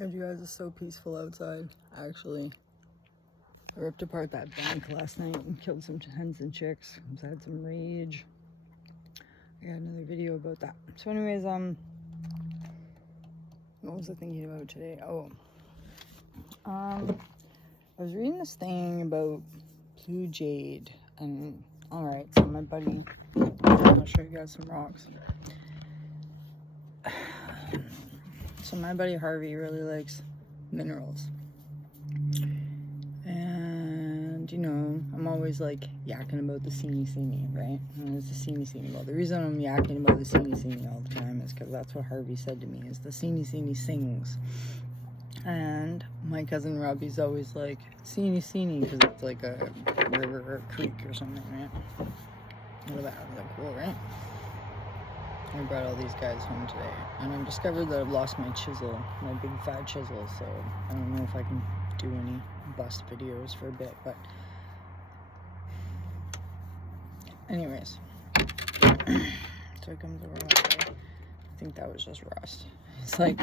And you guys, it's so peaceful outside. Actually, I ripped apart that bank last night and killed some hens and chicks. I had some rage. I got another video about that. So anyways, what was I thinking about today? I was reading this thing about blue jade, and alright, so my buddy, I'll show you guys some rocks. So my buddy Harvey really likes minerals. And, you know, I'm always like yakking about the seeny, right? And it's the seeny. Well, the reason I'm yakking about the seeny all the time is because that's what Harvey said to me, is the seeny sings. And my cousin Robbie's always like, seeny, because it's like a river or a creek or something, right? Look at that, really cool, right? I brought all these guys home today, and I've discovered that I've lost my chisel, my big fat chisel, so I don't know if I can do any bust videos for a bit, but anyways, so it comes over that way. I think that was just rust. It's like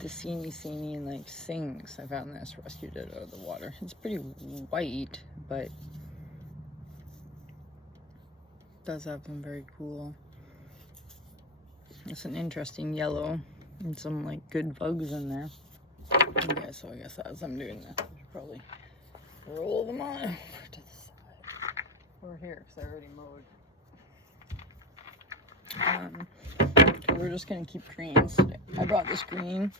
the seeny and like sings. I found this, rescued it out of the water. It's pretty white, but it does have some very cool. It's an interesting yellow and some like good bugs in there. Okay, so I guess as I'm doing this, I should probably roll them on over to the side. Over here, because I already mowed. So we're just gonna keep greens today. I brought this green.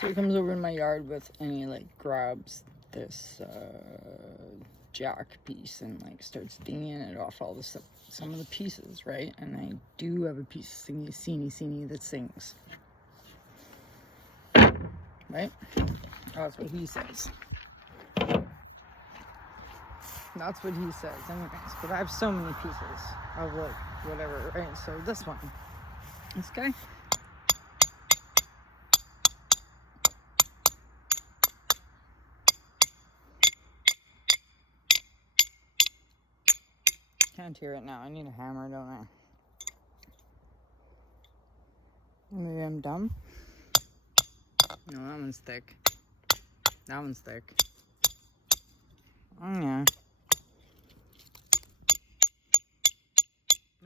So it comes over in my yard with, and he like grabs this jack piece and like starts dinging it off all the some of the pieces, right? And I do have a piece of seeny that sings, right? That's what he says. That's what he says, anyways. But I have so many pieces of like whatever, right? So this one, this guy. Can't hear it now. I need a hammer, don't I? Maybe I'm dumb. No, that one's thick. That one's thick. Oh yeah.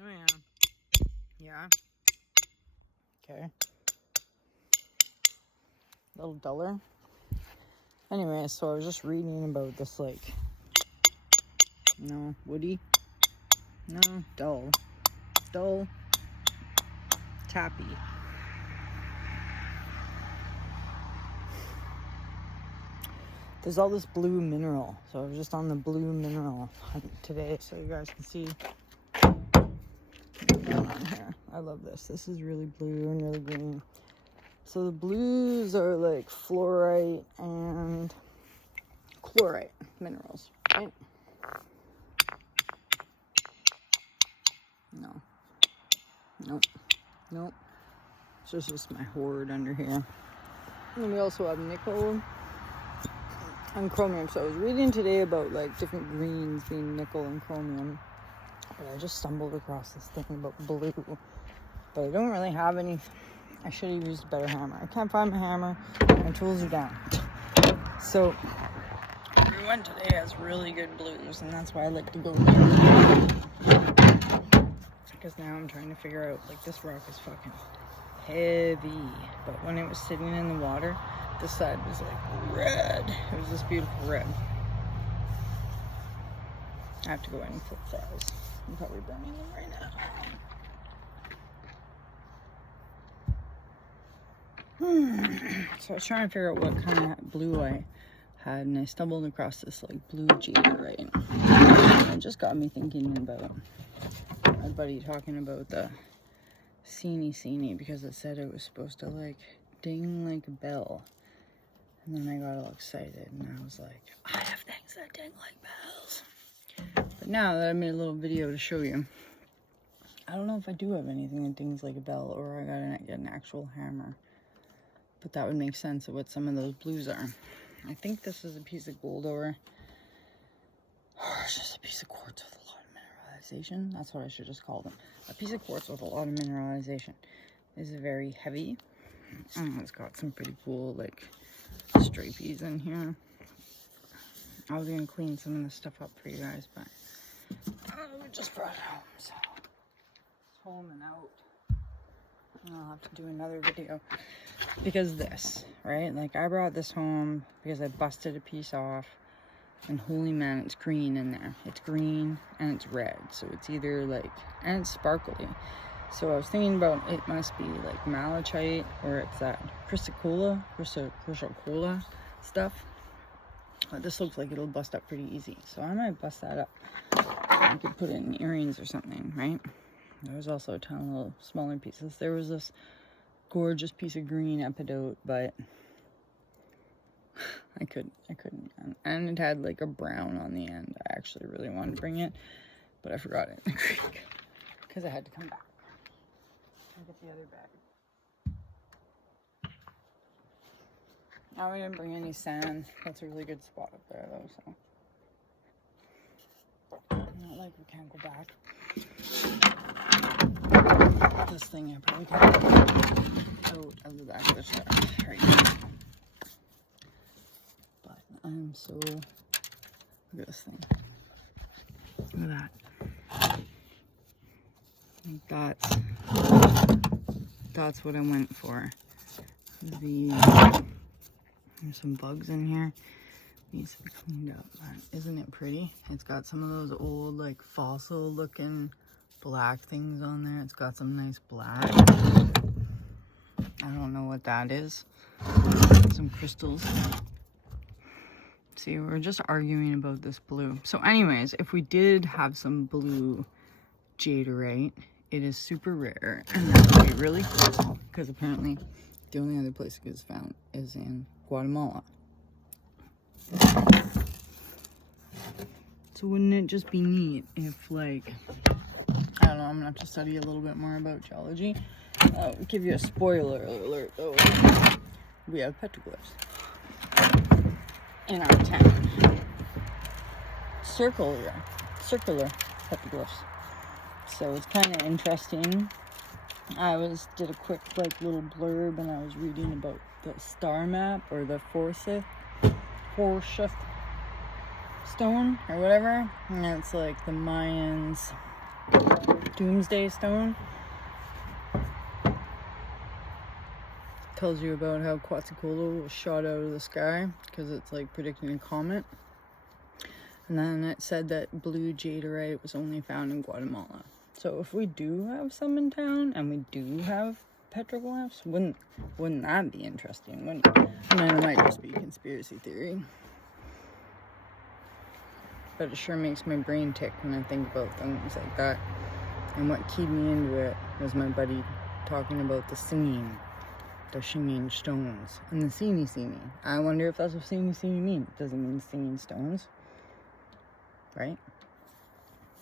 Oh yeah. Yeah. Okay. A little duller. Anyway, so I was just reading about this like, no, woody. No, dull, tappy. There's all this blue mineral, so I was just on the blue mineral hunt today, so you guys can see. What's going on here? I love this. This is really blue and really green. So the blues are like fluorite and chlorite minerals, right? Nope. So it's just my hoard under here. And we also have nickel and chromium. So I was reading today about like different greens being nickel and chromium. But I just stumbled across this thing about blue. But I don't really have any. I should have used a better hammer. I can't find my hammer. My tools are down. So everyone today has really good blues, and that's why I like to go there. Because now I'm trying to figure out, like, this rock is fucking heavy. But when it was sitting in the water, this side was like red. It was this beautiful red. I have to go in and flip fries. I'm probably burning them right now. So I was trying to figure out what kind of blue I had, and I stumbled across this like blue jaderite. And it just got me thinking about my buddy talking about the seeny because it said it was supposed to like ding like a bell. And then I got all excited and I was like, I have things that ding like bells. But now that I made a little video to show you, I don't know if I do have anything that dings like a bell, or I gotta get an actual hammer. But that would make sense of what some of those blues are. I think this is a piece of gold ore. Or it's just a piece of quartz with a lot of mineralization. That's what I should just call them. A piece of quartz with a lot of mineralization. is very heavy. It's got some pretty cool like stripies in here. I was gonna clean some of this stuff up for you guys, but we just brought it home, so it's home and out. And I'll have to do another video because this, right? Like I brought this home because I busted a piece off, and holy man, it's green in there. It's green and it's red, so it's either like, and it's sparkly. So I was thinking about it must be like malachite, or it's that chrysocolla stuff. But this looks like it'll bust up pretty easy, so I might bust that up. I could put it in earrings or something, right? There's also a ton of little smaller pieces. There was this gorgeous piece of green epidote, but I couldn't. And it had like a brown on the end. I actually really wanted to bring it, but I forgot it in the creek because I had to come back and get the other bag. Now we didn't bring any sand. That's a really good spot up there though, so not like we can't go back. This thing I probably can't get out of the back of the truck right now. But I'm so, look at this thing. Look at that. That's what I went for. There's some bugs in here. Needs to be cleaned up, but isn't it pretty? It's got some of those old like fossil looking black things on there. It's got some nice black. I don't know what that is. Some crystals. See, we're just arguing about this blue. So anyways, if we did have some blue jaderite, it is super rare, and that would be really cool, because apparently the only other place it gets found is in Guatemala. So wouldn't it just be neat if, like, I don't know, I'm gonna have to study a little bit more about geology. I'll give you a spoiler alert though. We have petroglyphs in our town. Circular petroglyphs. So it's kind of interesting. I did a quick like little blurb, and I was reading about the star map, or the Forsyth stone or whatever, and it's like the Mayans' doomsday stone. Tells you about how Quetzalcoatl was shot out of the sky because it's like predicting a comet. And then it said that blue jaderite was only found in Guatemala. So if we do have some in town, and we do have petroglyphs, wouldn't that be interesting? Wouldn't it? I mean, it might just be conspiracy theory, but it sure makes my brain tick when I think about things like that. And what keyed me into it was my buddy talking about the singing stones and the seeny. I wonder if that's what seeny mean. Does it mean singing stones? Right?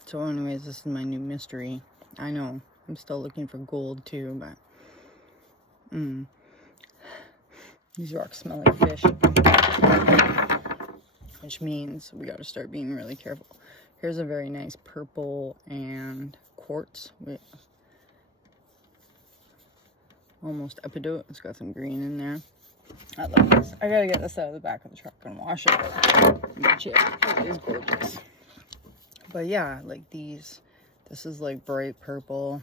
So anyways, this is my new mystery. I know, I'm still looking for gold too, but these rocks smell like fish, which means we gotta start being really careful. Here's a very nice purple and quartz with almost epidote. It's got some green in there. I love this. I gotta get this out of the back of the truck and wash it. It is gorgeous. But yeah, like this is like bright purple.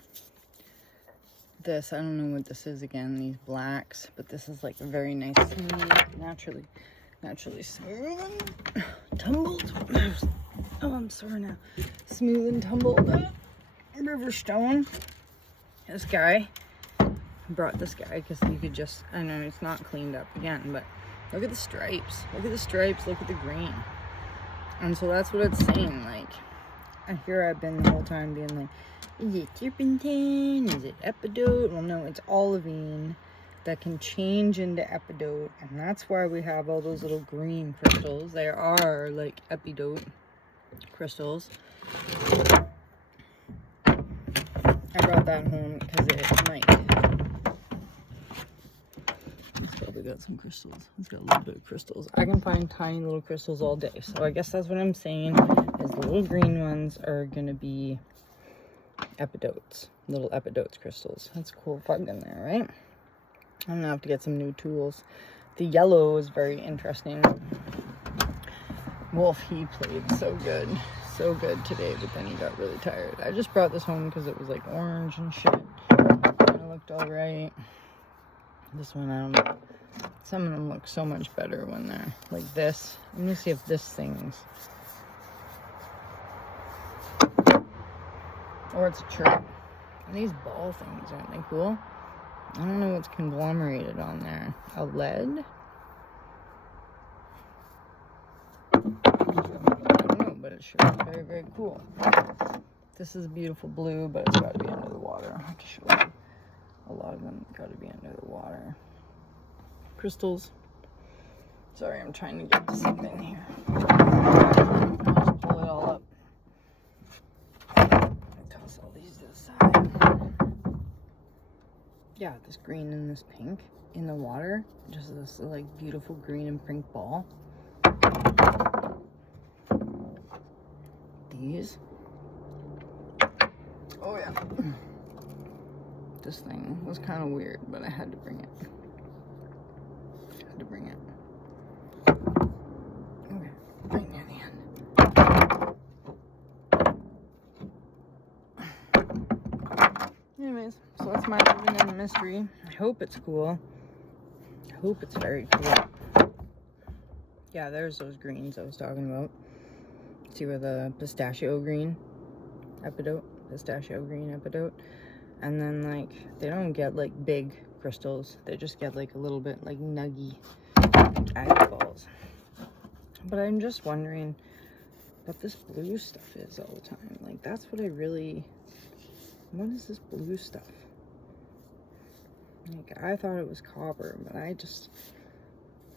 This, I don't know what this is again, these blacks, but this is like a very nice, smooth, naturally smooth and tumbled. Oh, I'm sorry now. Smooth and tumbled river stone. This guy, I brought this guy because you could just, I know it's not cleaned up again, but look at the stripes. Look at the stripes, look at the green. And so that's what it's saying, like, here I've been the whole time being like, is it turpentine? Is it epidote? Well, no, it's olivine that can change into epidote, and that's why we have all those little green crystals. They are like epidote crystals. I brought that home because it might. It's probably got some crystals. It's got a little bit of crystals. I can find tiny little crystals all day. So I guess that's what I'm saying, is the little green ones are going to be epidotes. little epidotes crystals. That's cool bug in there, right? I'm gonna have to get some new tools. The yellow is very interesting. Wolf, he played so good today, but then he got really tired. I just brought this home because it was like orange and shit. It looked all right. This one, I don't know. Some of them look so much better when they're like this. Let me see if this sings. Or it's a chirp. And these ball things, aren't they cool? I don't know what's conglomerated on there. A lead? I don't know, but it sure is very, very cool. This is beautiful blue, but it's got to be under the water. I'll have to show you. A lot of them got to be under the water. Crystals. Sorry, I'm trying to get to something here. I'll just pull it all up. Toss all these to the side. Yeah, this green and this pink in the water. Just this like beautiful green and pink ball. These. Oh yeah. This thing was kind of weird, but I had to bring it. Okay, right near the end. Anyways, so that's my living in the mystery. I hope it's cool. I hope it's very cool. Yeah, there's those greens I was talking about. See where the pistachio green epidote? Pistachio green epidote. And then, like, they don't get, like, big crystals. They just get, like, a little bit, like, nuggy agate balls. But I'm just wondering what this blue stuff is all the time. Like, that's what I really... What is this blue stuff? Like, I thought it was copper, but I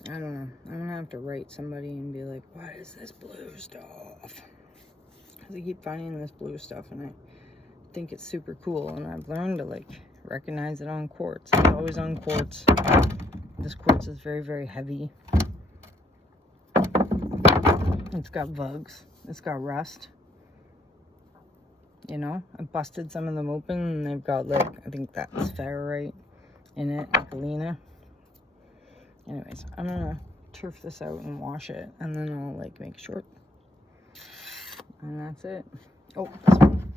don't know. I'm gonna have to write somebody and be like, what is this blue stuff? Because I keep finding this blue stuff, and I think it's super cool, and I've learned to like recognize it on quartz. It's always on quartz. This quartz is very, very heavy. It's got bugs. It's got rust. You know, I busted some of them open, and they've got like, I think that's ferrite in it, galena. Anyways, I'm gonna turf this out and wash it, and then I'll like make short. And that's it. Oh, this one.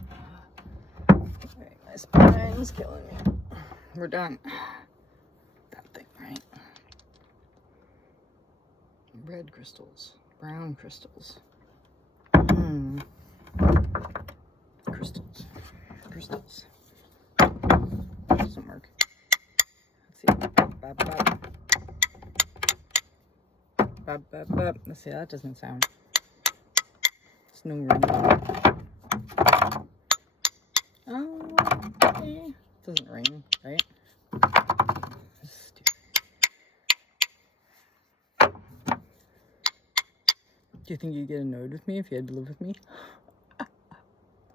Alright, my spine's killing me. We're done. That thing, right? Red crystals. Brown crystals. Crystals. Crystals. Doesn't work. Let's see. Bop, bop. Bop, bop, bop. Let's see, that doesn't sound. It's no ring. Oh, okay. It doesn't ring, right? Stupid. Do you think you'd get annoyed with me if you had to live with me?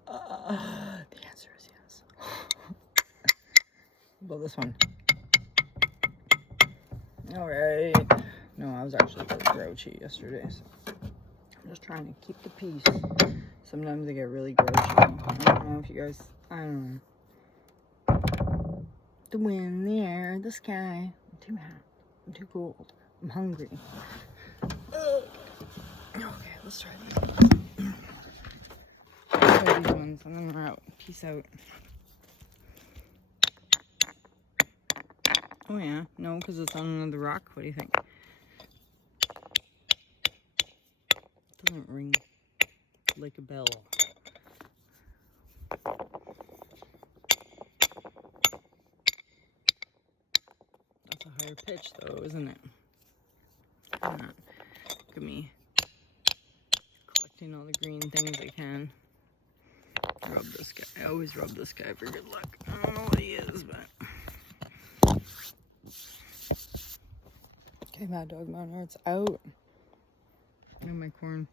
The answer is yes. Well, this one. Alright. No, I was actually really grouchy yesterday, so I'm just trying to keep the peace. Sometimes I get really grouchy. I don't know if you guys, I don't know. The wind, the air, the sky. I'm too hot. I'm too cold. I'm hungry. Okay, let's try these. Let's try these ones, and then we're out. Peace out. Oh yeah, no, because it's on another rock. What do you think? It doesn't ring like a bell. That's a higher pitch though, isn't it? Look at me collecting all the green things I can. Rub this guy. I always rub this guy for good luck. I don't know what he is, but... Okay, Mad Dog Mountain, it's out. And my corn